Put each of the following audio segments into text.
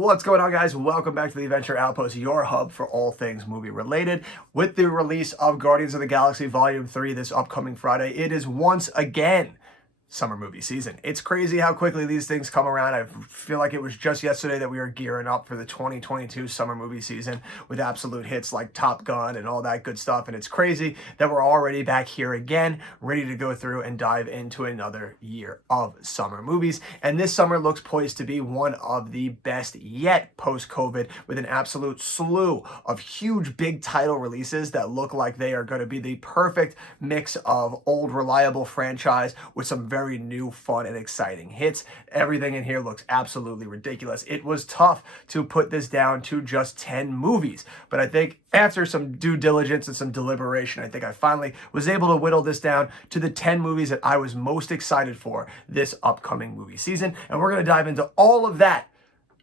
What's going on, guys? Welcome back to the Adventure Outpost, your hub for all things movie related. With the release of Guardians of the Galaxy Volume 3 this upcoming Friday, it is once again summer movie season. It's crazy how quickly these things come around. I feel like it was just yesterday that we were gearing up for the 2022 summer movie season with absolute hits like Top Gun and all that good stuff. And it's crazy that we're already back here again, ready to go through and dive into another year of summer movies. And this summer looks poised to be one of the best yet post-COVID, with an absolute slew of huge big title releases that look like they are going to be the perfect mix of old reliable franchise with some very new, fun, and exciting hits. Everything in here looks absolutely ridiculous. It was tough to put this down to just 10 movies, but I think after some due diligence and some deliberation, I think I finally was able to whittle this down to the 10 movies that I was most excited for this upcoming movie season, and we're going to dive into all of that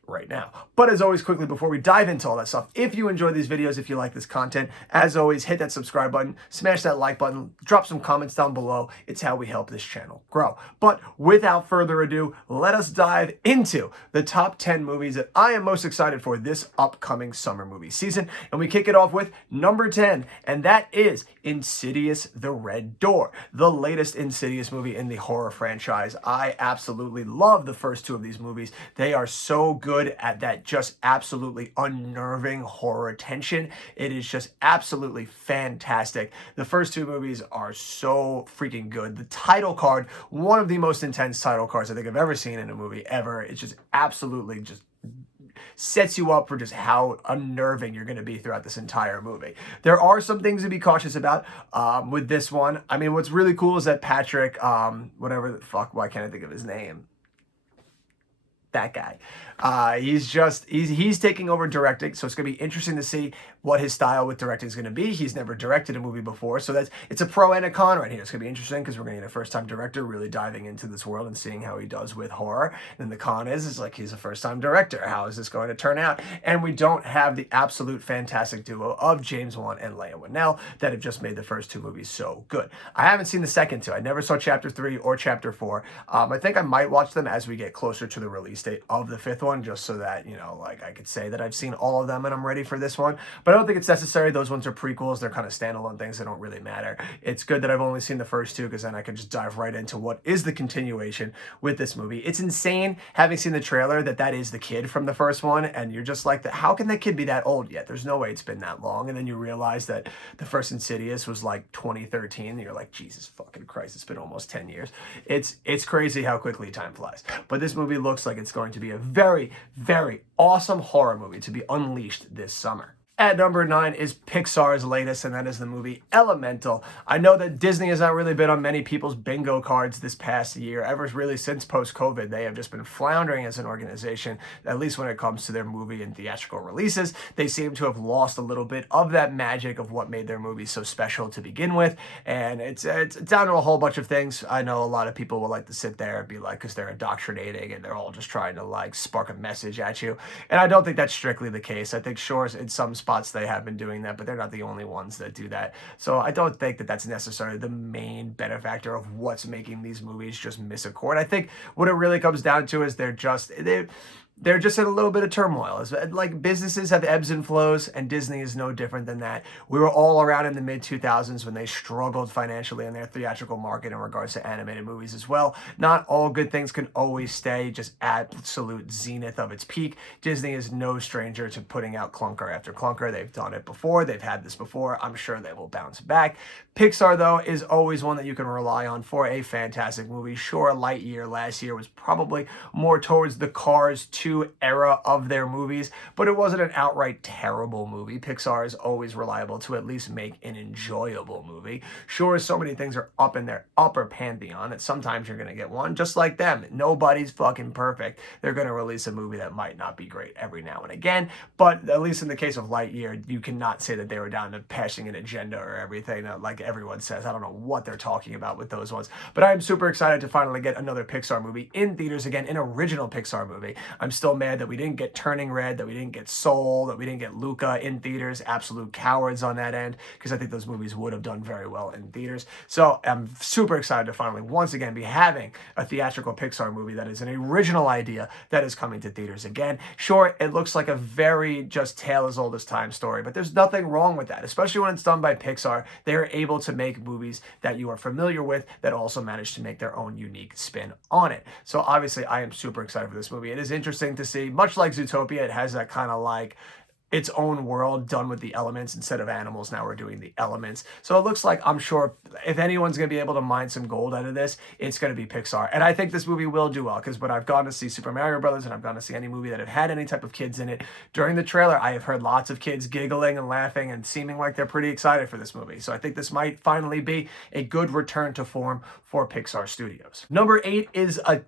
right now. But as always, quickly before we dive into all that stuff, if you enjoy these videos, if you like this content, as always, hit that subscribe button, smash that like button, drop some comments down below. It's how we help this channel grow. But without further ado, let us dive into the top 10 movies that I am most excited for this upcoming summer movie season. And we kick it off with number 10, and that is Insidious: The Red Door, the latest Insidious movie in the horror franchise. I absolutely love the first two of these movies. They are so good at that just absolutely unnerving horror tension. It is just absolutely fantastic. The first two movies are so freaking good. The title card, one of the most intense title cards I think I've ever seen in a movie ever. It's just absolutely just sets you up for just how unnerving you're going to be throughout this entire movie. There are some things to be cautious about with this one. I mean, what's really cool is that Patrick, whatever the fuck, why can't I think of his name? That guy. He's taking over directing, so it's going to be interesting to see what his style with directing is going to be. He's never directed a movie before, so it's a pro and a con right here. It's going to be interesting because we're going to get a first-time director really diving into this world and seeing how he does with horror. And then the con is like he's a first-time director. How is this going to turn out? And we don't have the absolute fantastic duo of James Wan and Leigh Whannell that have just made the first two movies so good. I haven't seen the second two. I never saw Chapter 3 or Chapter 4. I think I might watch them as we get closer to the release date of the fifth one, just so that, you know, like I could say that I've seen all of them and I'm ready for this one. But I don't think it's necessary. Those ones are prequels. They're kind of standalone things that don't really matter. It's good that I've only seen the first two because then I can just dive right into what is the continuation with this movie. It's insane having seen the trailer that is the kid from the first one, and you're just like, how can that kid be that old yet? There's no way it's been that long. And then you realize that the first Insidious was like 2013, and you're like, Jesus fucking Christ, it's been almost 10 years. It's crazy how quickly time flies. But this movie looks like it's going to be a very, very awesome horror movie to be unleashed this summer. At number 9 is Pixar's latest, and that is the movie Elemental. I know that Disney has not really been on many people's bingo cards this past year. Ever really since post-COVID, they have just been floundering as an organization, at least when it comes to their movie and theatrical releases. They seem to have lost a little bit of that magic of what made their movies so special to begin with, and it's down to a whole bunch of things. I know a lot of people will like to sit there and be like, because they're indoctrinating and they're all just trying to like spark a message at you, and I don't think that's strictly the case. I think sure, in some spots they have been doing that, but they're not the only ones that do that. So I don't think that that's necessarily the main benefactor of what's making these movies just miss a chord. I think what it really comes down to is they're just in a little bit of turmoil. Like, businesses have ebbs and flows, and Disney is no different than that. We were all around in the mid-2000s when they struggled financially in their theatrical market in regards to animated movies as well. Not all good things can always stay just absolute zenith of its peak. Disney is no stranger to putting out clunker after clunker. They've done it before. They've had this before. I'm sure they will bounce back. Pixar, though, is always one that you can rely on for a fantastic movie. Sure, Lightyear last year was probably more towards the Cars 2 era of their movies, but it wasn't an outright terrible movie. Pixar is always reliable to at least make an enjoyable movie. Sure, so many things are up in their upper pantheon that sometimes you're going to get one, just like them. Nobody's fucking perfect. They're going to release a movie that might not be great every now and again, but at least in the case of Lightyear, you cannot say that they were down to passing an agenda or everything like everyone says. I don't know what they're talking about with those ones, but I'm super excited to finally get another Pixar movie in theaters again, an original Pixar movie. I'm still mad that we didn't get Turning Red, that we didn't get Soul, that we didn't get Luca in theaters. Absolute cowards on that end, because I think those movies would have done very well in theaters. So I'm super excited to finally, once again, be having a theatrical Pixar movie that is an original idea that is coming to theaters again. Sure, it looks like a very just tale as old as time story, but there's nothing wrong with that, especially when it's done by Pixar. They are able to make movies that you are familiar with that also manage to make their own unique spin on it. So obviously I am super excited for this movie. It is interesting to see, much like Zootopia, it has that kind of like its own world done with the elements. Instead of animals, now we're doing the elements. So it looks like, I'm sure if anyone's going to be able to mine some gold out of this, it's going to be Pixar. And I think this movie will do well, because when I've gone to see Super Mario Brothers and I've gone to see any movie that have had any type of kids in it, during the trailer, I have heard lots of kids giggling and laughing and seeming like they're pretty excited for this movie. So I think this might finally be a good return to form for Pixar Studios. Number 8 is a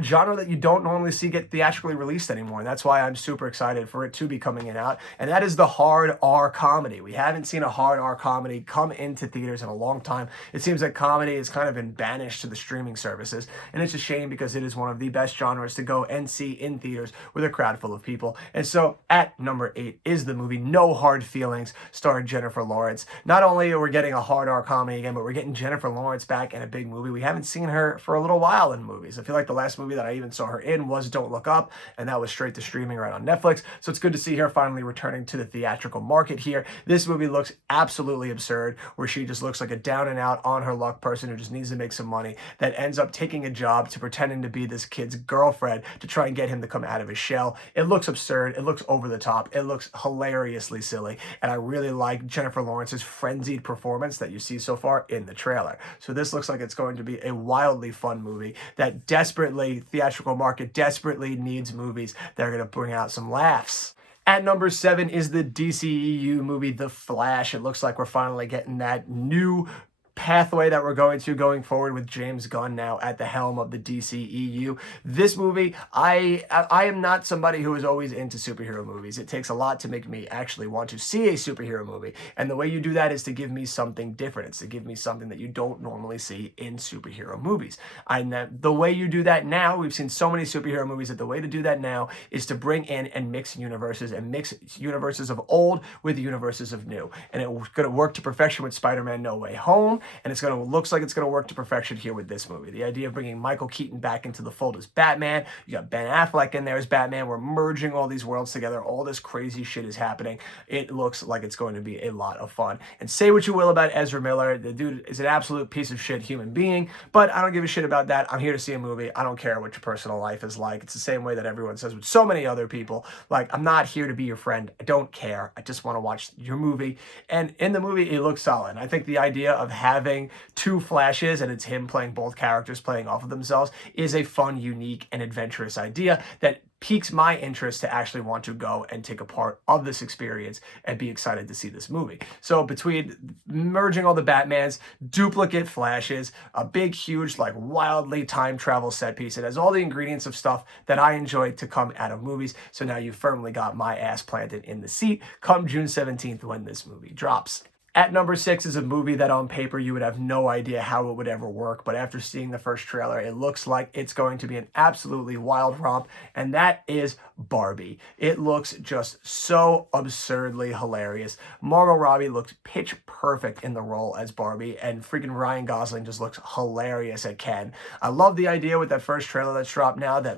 genre that you don't normally see get theatrically released anymore, and that's why I'm super excited for it to be coming in out, and that is the hard R comedy. We haven't seen a hard R comedy come into theaters in a long time. It seems like comedy has kind of been banished to the streaming services, and it's a shame, because it is one of the best genres to go and see in theaters with a crowd full of people. And so at number 8 is the movie No Hard Feelings, starring Jennifer Lawrence. Not only are we getting a hard R comedy again, but we're getting Jennifer Lawrence back in a big movie. We haven't seen her for a little while in movies. I feel like the last movie that I even saw her in was Don't Look Up, and that was straight to streaming right on Netflix. So it's good to see her finally returning to the theatrical market here. This movie looks absolutely absurd, where she just looks like a down and out, on her luck person who just needs to make some money, that ends up taking a job to pretending to be this kid's girlfriend to try and get him to come out of his shell. It looks absurd. It looks over the top. It looks hilariously silly. And I really like Jennifer Lawrence's frenzied performance that you see so far in the trailer. So this looks like it's going to be a wildly fun movie that theatrical market desperately needs movies that are going to bring out some laughs. At number 7 is the DCEU movie, The Flash. It looks like we're finally getting that new pathway that we're going forward with James Gunn now at the helm of the DCEU. This movie, I am not somebody who is always into superhero movies. It takes a lot to make me actually want to see a superhero movie, and the way you do that is to give me something different. It's to give me something that you don't normally see in superhero movies. The way you do that now, we've seen so many superhero movies, that the way to do that now is to bring in and mix universes, and mix universes of old with universes of new. And it's going to work to perfection with Spider-Man No Way Home, and looks like it's going to work to perfection here with this movie. The idea of bringing Michael Keaton back into the fold as Batman, you got Ben Affleck in there as Batman, we're merging all these worlds together, all this crazy shit is happening. It looks like it's going to be a lot of fun. And say what you will about Ezra Miller, the dude is an absolute piece of shit human being, but I don't give a shit about that. I'm here to see a movie. I don't care what your personal life is like. It's the same way that everyone says with so many other people. Like, I'm not here to be your friend. I don't care. I just want to watch your movie. And in the movie, it looks solid. I think the idea of having 2 Flashes, and it's him playing both characters playing off of themselves, is a fun, unique, and adventurous idea that piques my interest to actually want to go and take a part of this experience and be excited to see this movie. So between merging all the Batmans, duplicate Flashes, a big, huge, like wildly time travel set piece, it has all the ingredients of stuff that I enjoy to come out of movies. So now you firmly got my ass planted in the seat come June 17th when this movie drops. At number 6 is a movie that on paper you would have no idea how it would ever work, but after seeing the first trailer, it looks like it's going to be an absolutely wild romp, and that is Barbie. It looks just so absurdly hilarious. Margot Robbie looks pitch perfect in the role as Barbie, and freaking Ryan Gosling just looks hilarious at Ken. I love the idea with that first trailer that's dropped now that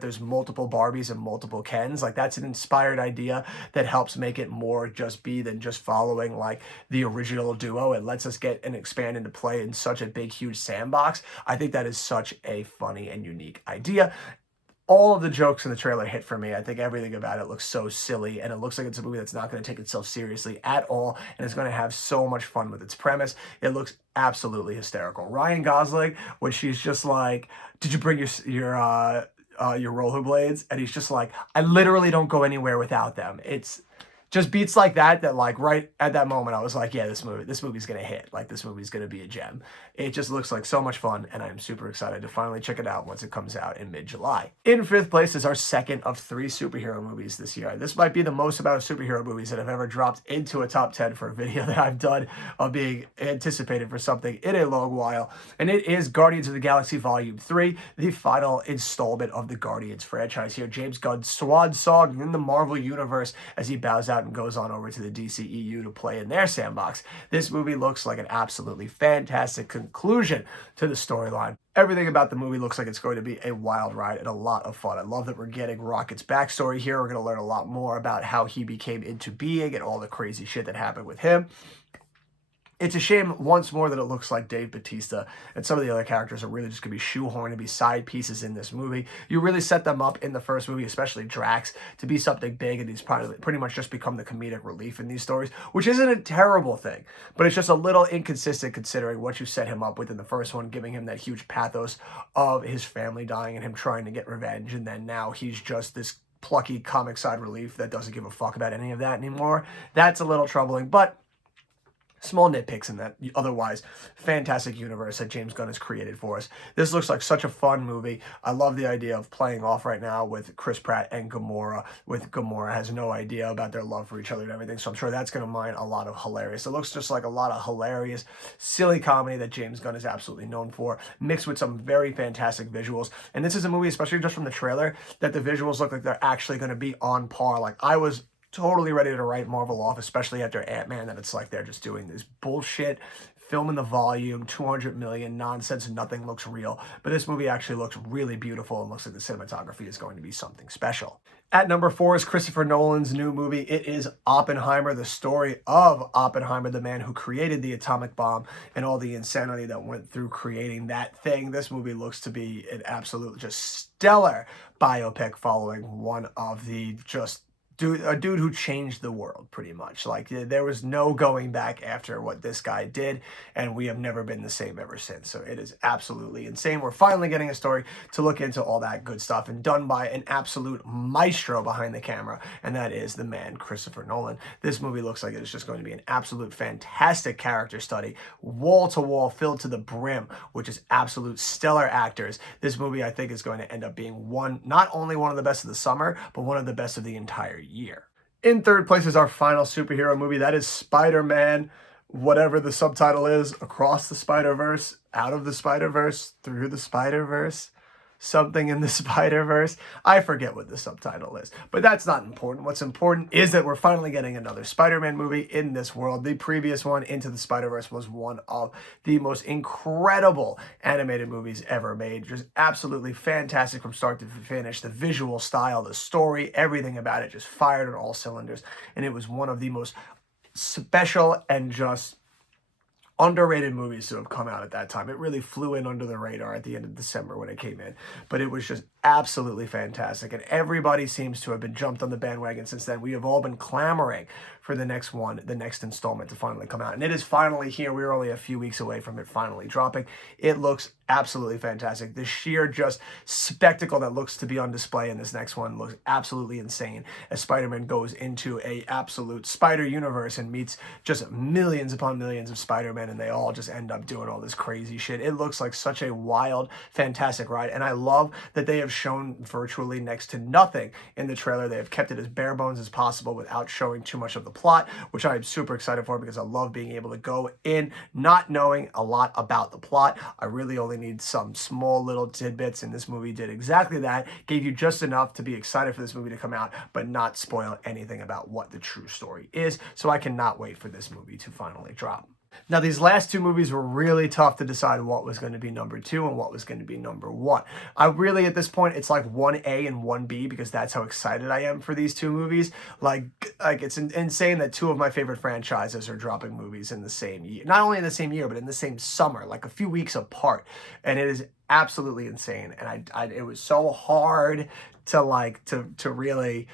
there's multiple Barbies and multiple Kens. Like, that's an inspired idea that helps make it more just be than just following like the original duo. It lets us get and expand into play in such a big, huge sandbox. I think that is such a funny and unique idea. All of the jokes in the trailer hit for me. I think everything about it looks so silly, and it looks like it's a movie that's not going to take itself seriously at all, and it's going to have so much fun with its premise. It looks absolutely hysterical. Ryan Gosling, when she's just like, "Did you bring your rollerblades?" And he's just like, "I literally don't go anywhere without them." It's just beats like that like right at that moment I was like, yeah, this movie's gonna hit. Like this movie's gonna be a gem. It just looks like so much fun, and I'm super excited to finally check it out once it comes out in mid-July. In fifth place is our second of 3 superhero movies this year. This might be the most amount of superhero movies that have ever dropped into a top 10 for a video that I've done of being anticipated for something in a long while, and it is Guardians of the Galaxy Volume 3, the final installment of the Guardians franchise here. James Gunn's swan song in the Marvel Universe as he bows out and goes on over to the DCEU to play in their sandbox. This movie looks like an absolutely fantastic conclusion to the storyline. Everything about the movie looks like it's going to be a wild ride and a lot of fun. I love that we're getting Rocket's backstory here. We're going to learn a lot more about how he became into being and all the crazy shit that happened with him. It's a shame once more that it looks like Dave Bautista and some of the other characters are really just going to be shoehorned to be side pieces in this movie. You really set them up in the first movie, especially Drax, to be something big, and he's pretty much just become the comedic relief in these stories, which isn't a terrible thing, but it's just a little inconsistent considering what you set him up with in the first one, giving him that huge pathos of his family dying and him trying to get revenge, and then now he's just this plucky comic side relief that doesn't give a fuck about any of that anymore. That's a little troubling, but small nitpicks in that otherwise fantastic universe that James Gunn has created for us. This looks like such a fun movie. I love the idea of playing off right now with Chris Pratt and Gamora, with Gamora has no idea about their love for each other and everything, so I'm sure that's going to mine a lot of hilarious. It looks just like a lot of hilarious, silly comedy that James Gunn is absolutely known for, mixed with some very fantastic visuals. And this is a movie, especially just from the trailer, that the visuals look like they're actually going to be on par. Like, I was totally ready to write Marvel off, especially after Ant-Man, that it's like they're just doing this bullshit, filming the volume, 200 million, nonsense, nothing looks real. But this movie actually looks really beautiful and looks like the cinematography is going to be something special. At number 4 is Christopher Nolan's new movie. It is Oppenheimer, the story of Oppenheimer, the man who created the atomic bomb and all the insanity that went through creating that thing. This movie looks to be an absolute just stellar biopic following one of the a dude who changed the world, pretty much. Like, there was no going back after what this guy did, and we have never been the same ever since. So it is absolutely insane. We're finally getting a story to look into all that good stuff, and done by an absolute maestro behind the camera, and that is the man Christopher Nolan. This movie looks like it's just going to be an absolute fantastic character study, wall to wall, filled to the brim, which is absolute stellar actors. This movie, I think, is going to end up being not only one of the best of the summer, but one of the best of the entire year. In third place is our final superhero movie. That is Spider-Man, whatever the subtitle is, Across the Spider-Verse, Out of the Spider-Verse, Through the Spider-Verse, something in the Spider-Verse. I forget what the subtitle is, but that's not important. What's important is that we're finally getting another Spider-Man movie in this world. The previous one, Into the Spider-Verse, was one of the most incredible animated movies ever made. Just absolutely fantastic from start to finish. The visual style, the story, everything about it just fired on all cylinders, and it was one of the most special and just underrated movies to have come out at that time. It really flew in under the radar at the end of December when it came in, but it was just absolutely fantastic, and everybody seems to have been jumped on the bandwagon since then. We have all been clamoring for the next one, the next installment to finally come out, and it is finally here. We're only a few weeks away from it finally dropping. It looks absolutely fantastic. The sheer just spectacle that looks to be on display in this next one looks absolutely insane as Spider-Man goes into a absolute spider universe and meets just millions upon millions of Spider-Men, and they all just end up doing all this crazy shit. It looks like such a wild, fantastic ride, and I love that they have shown virtually next to nothing in the trailer. They have kept it as bare bones as possible without showing too much of the plot, which I am super excited for because I love being able to go in not knowing a lot about the plot. I really only need some small little tidbits, and this movie did exactly that. Gave you just enough to be excited for this movie to come out, but not spoil anything about what the true story is. So I cannot wait for this movie to finally drop. Now, these last two movies were really tough to decide what was going to be number 2 and what was going to be number 1. I really, at this point, it's like 1A and 1B because that's how excited I am for these two movies. Like it's insane that two of my favorite franchises are dropping movies in the same year. Not only in the same year, but in the same summer, like a few weeks apart. And it is absolutely insane. And it was so hard to really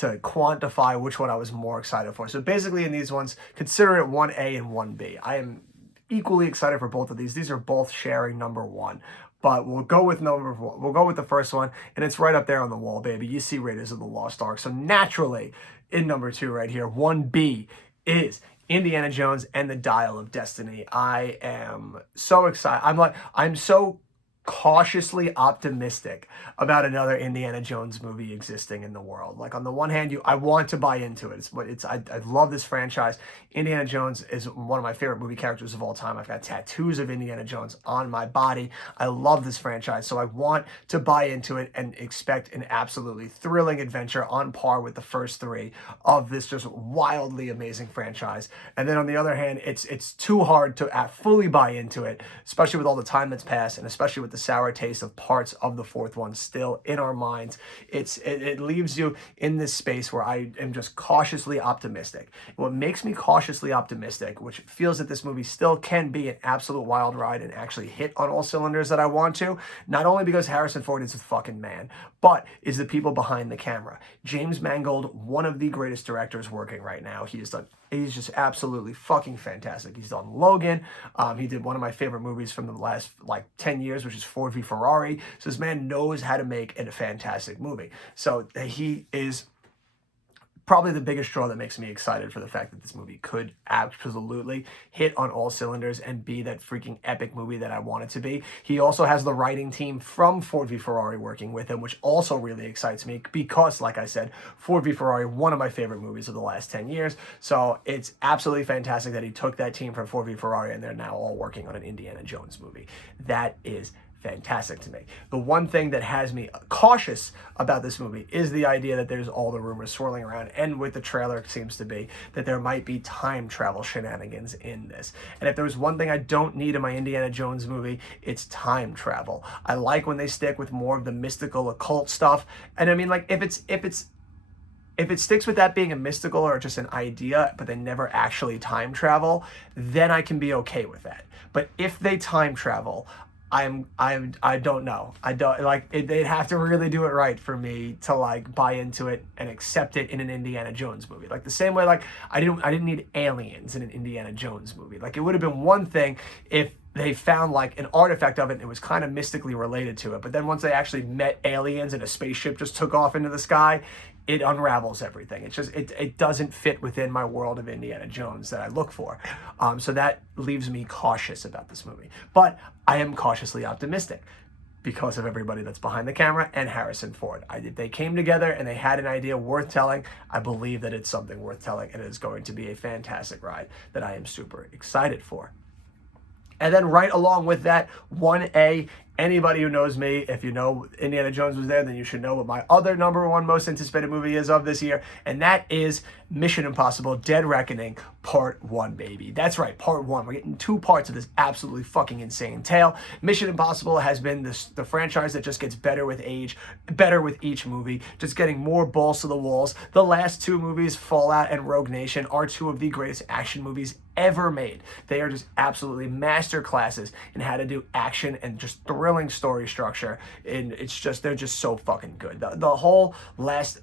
quantify which one I was more excited for. So basically in these ones, consider it 1A and 1B. I am equally excited for both of these. These are both sharing number 1. But we'll go with number one. We'll go with the first one, and it's right up there on the wall, baby. You see Raiders of the Lost Ark. So naturally, in number 2 right here, 1B is Indiana Jones and the Dial of Destiny. I am so excited. I'm so cautiously optimistic about another Indiana Jones movie existing in the world. Like, on the one hand, I want to buy into it. I love this franchise. Indiana Jones is one of my favorite movie characters of all time. I've got tattoos of Indiana Jones on my body. I love this franchise, so I want to buy into it and expect an absolutely thrilling adventure on par with the first 3 of this just wildly amazing franchise. And then on the other hand, it's too hard to fully buy into it, especially with all the time that's passed, and especially with the sour taste of parts of the 4th one still in our minds. It leaves you in this space where I am just cautiously optimistic. What makes me cautiously optimistic, which feels that this movie still can be an absolute wild ride and actually hit on all cylinders that I want to, not only because Harrison Ford is a fucking man, but is the people behind the camera. James Mangold, one of the greatest directors working right now. He's just absolutely fucking fantastic. He's done Logan. He did one of my favorite movies from the last 10 years, which is Ford v Ferrari. So this man knows how to make a fantastic movie. So he is probably the biggest draw that makes me excited for the fact that this movie could absolutely hit on all cylinders and be that freaking epic movie that I want it to be. He also has the writing team from Ford v Ferrari working with him, which also really excites me because, like I said, Ford v Ferrari, one of my favorite movies of the last 10 years. So it's absolutely fantastic that he took that team from Ford v Ferrari and they're now all working on an Indiana Jones movie. That is fantastic to me. The one thing that has me cautious about this movie is the idea that there's all the rumors swirling around, and with the trailer it seems to be that there might be time travel shenanigans in this. And if there was one thing I don't need in my Indiana Jones movie, it's time travel. I like when they stick with more of the mystical occult stuff. And I mean, like, if it sticks with that being a mystical or just an idea, but they never actually time travel, then I can be okay with that. But if they time travel, I don't know. I don't like it. They'd have to really do it right for me to like buy into it and accept it in an Indiana Jones movie. Like the same way, like I didn't need aliens in an Indiana Jones movie. Like it would have been one thing if they found like an artifact of it and it was kind of mystically related to it. But then once they actually met aliens and a spaceship just took off into the sky, it unravels everything. It's just, it doesn't fit within my world of Indiana Jones that I look for. So that leaves me cautious about this movie. But I am cautiously optimistic because of everybody that's behind the camera and Harrison Ford. If they came together and they had an idea worth telling, I believe that it's something worth telling and it is going to be a fantastic ride that I am super excited for. And then right along with that, 1A, anybody who knows me, if you know Indiana Jones was there, then you should know what my other number 1 most anticipated movie is of this year, and that is Mission Impossible Dead Reckoning Part 1, baby. That's right, Part 1. We're getting 2 parts of this absolutely fucking insane tale. Mission Impossible has been the franchise that just gets better with age, better with each movie, just getting more balls to the walls. The last 2 movies, Fallout and Rogue Nation, are 2 of the greatest action movies ever made. They are just absolutely master classes in how to do action and just thrilling story structure. And they're just so fucking good. The whole last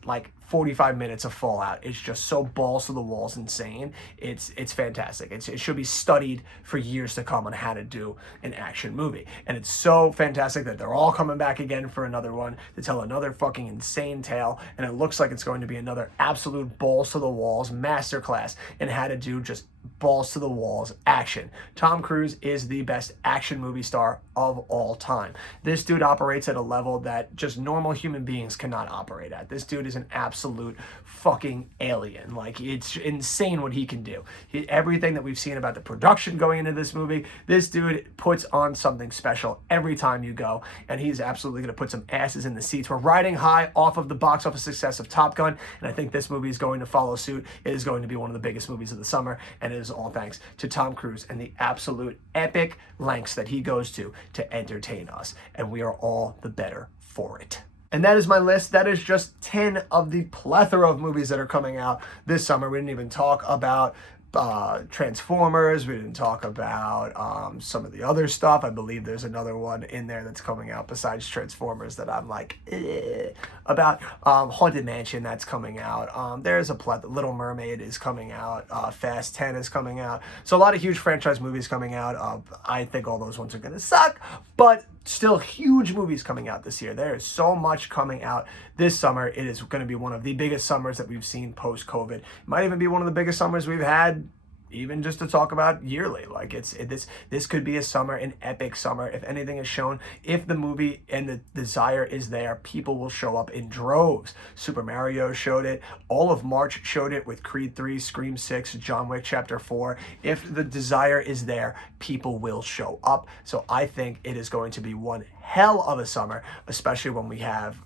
45 minutes of Fallout is just so balls to the walls insane. It's fantastic. It should be studied for years to come on how to do an action movie. And it's so fantastic that they're all coming back again for another one to tell another fucking insane tale. And it looks like it's going to be another absolute balls to the walls masterclass in how to do just balls to the walls action. Tom Cruise is the best action movie star of all time. This dude operates at a level that just normal human beings cannot operate at. This dude is an absolute fucking alien. Like, it's insane what he can do. Everything that we've seen about the production going into this movie, this dude puts on something special every time you go, and he's absolutely going to put some asses in the seats. We're riding high off of the box office success of Top Gun, and I think this movie is going to follow suit. It is going to be one of the biggest movies of the summer, and it is all thanks to Tom Cruise and the absolute epic lengths that he goes to entertain us, and we are all the better for it. And that is my list. That is just 10 of the plethora of movies that are coming out this summer. We didn't even talk about Transformers. We didn't talk about some of the other stuff. I believe there's another one in there that's coming out besides Transformers that I'm like about. Haunted Mansion, that's coming out. There's a Little Mermaid is coming out. Fast 10 is coming out. So a lot of huge franchise movies coming out. I think all those ones are going to suck, but still huge movies coming out this year. There is so much coming out this summer. It is going to be one of the biggest summers that we've seen post-COVID. It might even be one of the biggest summers we've had, even just to talk about yearly. Like this could be a summer, an epic summer. If anything is shown, if the movie and the desire is there, people will show up in droves. Super Mario showed it. All of March showed it with Creed 3, Scream 6, John Wick Chapter 4. If the desire is there, people will show up. So I think it is going to be one hell of a summer, especially when we have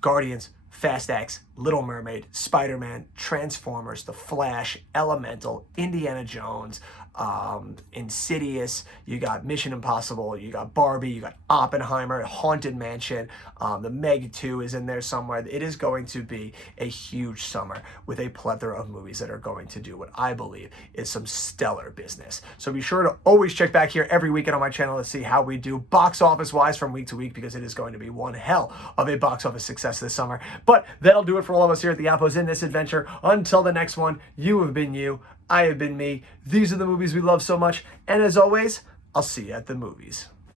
Guardians, Fast X, Little Mermaid, Spider-Man, Transformers, The Flash, Elemental, Indiana Jones, Insidious, you got Mission Impossible, you got Barbie, you got Oppenheimer, Haunted Mansion, the Meg 2 is in there somewhere. It is going to be a huge summer with a plethora of movies that are going to do what I believe is some stellar business. So be sure to always check back here every weekend on my channel to see how we do box office wise from week to week, because it is going to be one hell of a box office success this summer. But that'll do it for all of us here at the Outpost in this adventure. Until the next one, you have been you, I have been me. These are the movies we love so much. And as always, I'll see you at the movies.